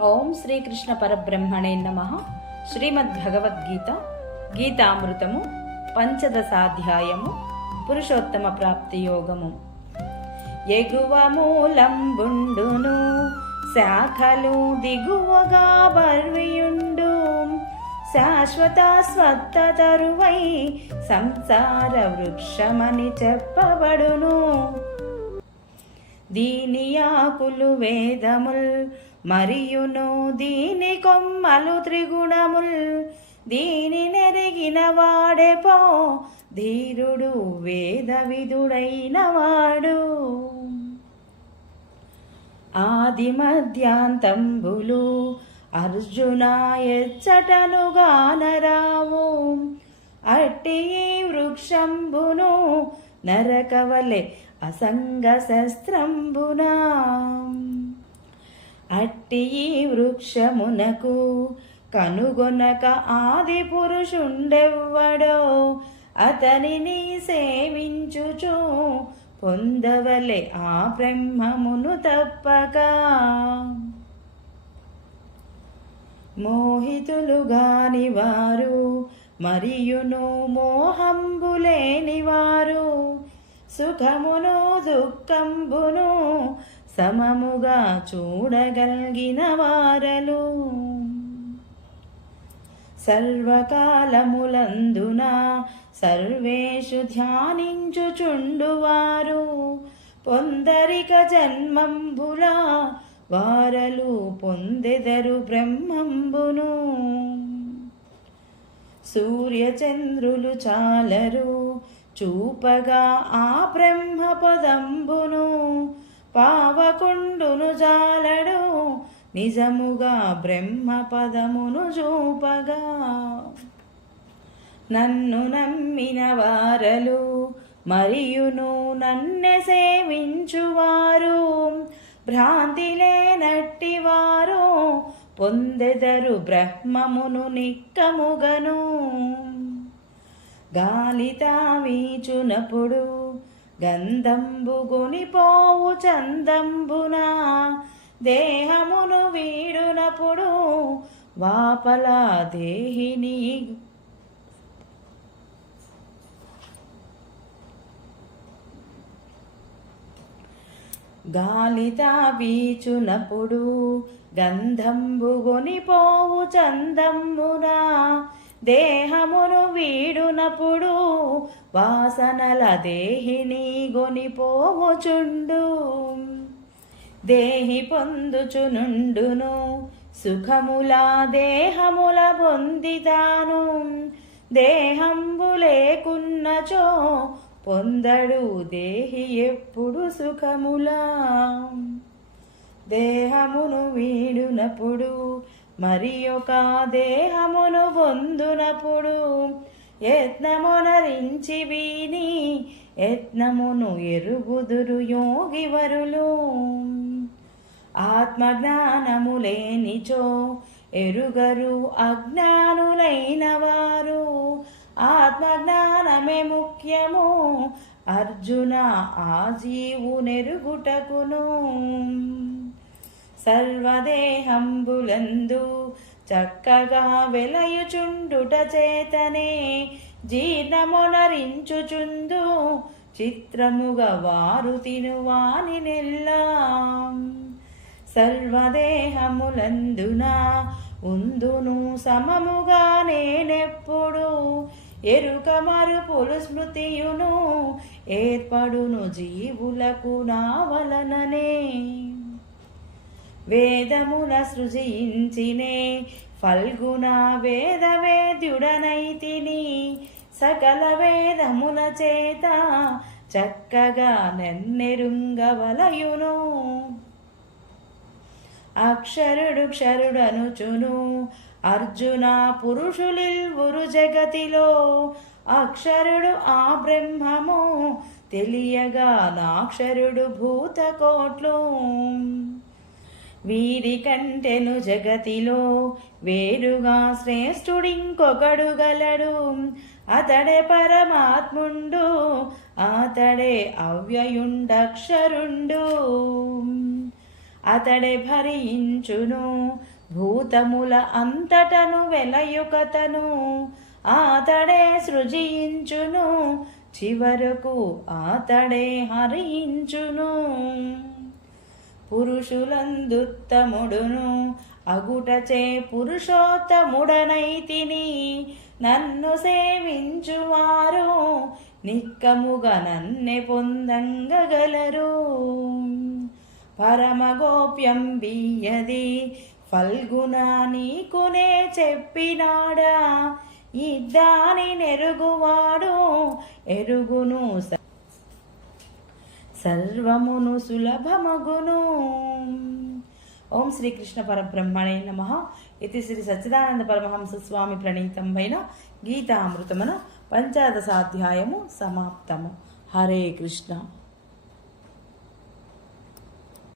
ఓం శ్రీకృష్ణ పరబ్రహ్మణే నమ. శ్రీమద్భగవద్గీత గీతామృతము పంచదశాధ్యాయము పురుషోత్తమ ప్రాప్తి యోగము. ఎగువ మూలంబుండును శాఖలు దిగువగా బర్వియుండు. శాశ్వత స్వత్త తరువై సంసార వృక్షమని చెప్పబడును. దీని ఆకులు వేదముల్ మరియును దీని కొమ్మలు త్రిగుణముల్ దీని నెరిగిన వాడెపో ధీరుడు వేద విధుడైన వాడు. ఆది మధ్యాంతంబులు అర్జున ఎచ్చటనుగానరావు అట్టి వృక్షంబును నరకవలె అసంగ శస్త్రంబునా. అట్టి వృక్షమునకు కనుగొనక ఆది పురుషుండెవ్వడో అతనిని సేవించుచు పొందవలే ఆ బ్రహ్మమును తప్పక. మోహితులుగాని వారు మరియును మోహంబులేని వారు సుఖమును దుఃఖంబును సమముగా చూడగలిగిన వారలు. సర్వకాలములందున సర్వేషు ధ్యానించుచుండువారు. పొందరిక జన్మంబులా వారలు పొందెదరు బ్రహ్మంబును. సూర్యచంద్రులు చాలరు చూపగా ఆ బ్రహ్మ పదంబును పావకుండును జాలడు నిజముగా బ్రహ్మ పదమును చూపగా. నన్ను నమ్మిన వారలు మరియును నన్నె సేవించువారు. భ్రాంతి లేనట్టివారు పొందెదరు బ్రహ్మమును నిక్కముగను. గాలి తావీచునప్పుడు గంధంబు గొనిపోవు చందంబున దేహమును వీడునప్పుడు వాపల దేహిని. గాలితా వీచునప్పుడు గంధంబు గొనిపోవు చందమ్మున దేహమును వీడునప్పుడు వాసనల దేహిని గొనిపోవుచుండు దేహి పొందుచునుండును సుఖముల దేహముల పొందితాను. దేహంబు లేకున్నచో పొందడు దేహి ఎప్పుడు సుఖములా. దేహమును వీడునప్పుడు మరి ఒక దేహమును పొందునప్పుడు యత్నమునరించి వీని యత్నమును ఎరుగుదురు యోగివరులు ఆత్మజ్ఞానము లేనిచో ఎరుగరు అజ్ఞానులైన వారు ఆత్మజ్ఞానమే ముఖ్యము అర్జున ఆజీవు నెరుగుటకును. సర్వదేహంబులందు చక్కగా వెలయుచుండుట చేతనే జీర్ణమునరించుచుందు చిత్రముగా వారు తినువాని నెల్లా. సర్వదేహములందున ఉందును సమముగా నేనెప్పుడు ఎరుక మరుపులు స్మృతియును ఏర్పడును జీవులకు నా వలననే. వేదముల సృజించినే ఫల్గుణ వేద వేద్యుడనైతిని సకల వేదముల చేత చక్కగా నెన్నెరుంగవలయును. అక్షరుడు క్షరుడనుచును అర్జున పురుషులిల్వురు జగతిలో. అక్షరుడు ఆ బ్రహ్మము తెలియగా నాక్షరుడు భూతకోట్లు. వీరి కంటెను జగతిలో వేరుగా శ్రేష్ఠుడింకొకడు గలడు. అతడే పరమాత్ముండు అతడే అవ్యయుండక్షరుండు. అతడే భరించును భూతముల అంతటను వెలయుకతను అతడే సృజించును చివరకు అతడే హరించును. పురుషులందుత్తముడును అగుటచే పురుషోత్తముడనైతిని నన్ను సేవించువారు. నిక్కముగా నన్నె పొందంగగలరు. పరమగోప్యం బియ్యది ఫల్గుణ నీకునే చెప్పినాడా. ఇద్దాని నెరుగువాడు ఎరుగును స- సర్వమును సులభమగును. ఓం శ్రీకృష్ణ పరబ్రహ్మణే నమ. ఇది శ్రీ సచ్చిదానంద పరమహంస స్వామి ప్రణీతమైన గీతామృతమున పంచాదశాధ్యాయము సమాప్తము. హరే కృష్ణ.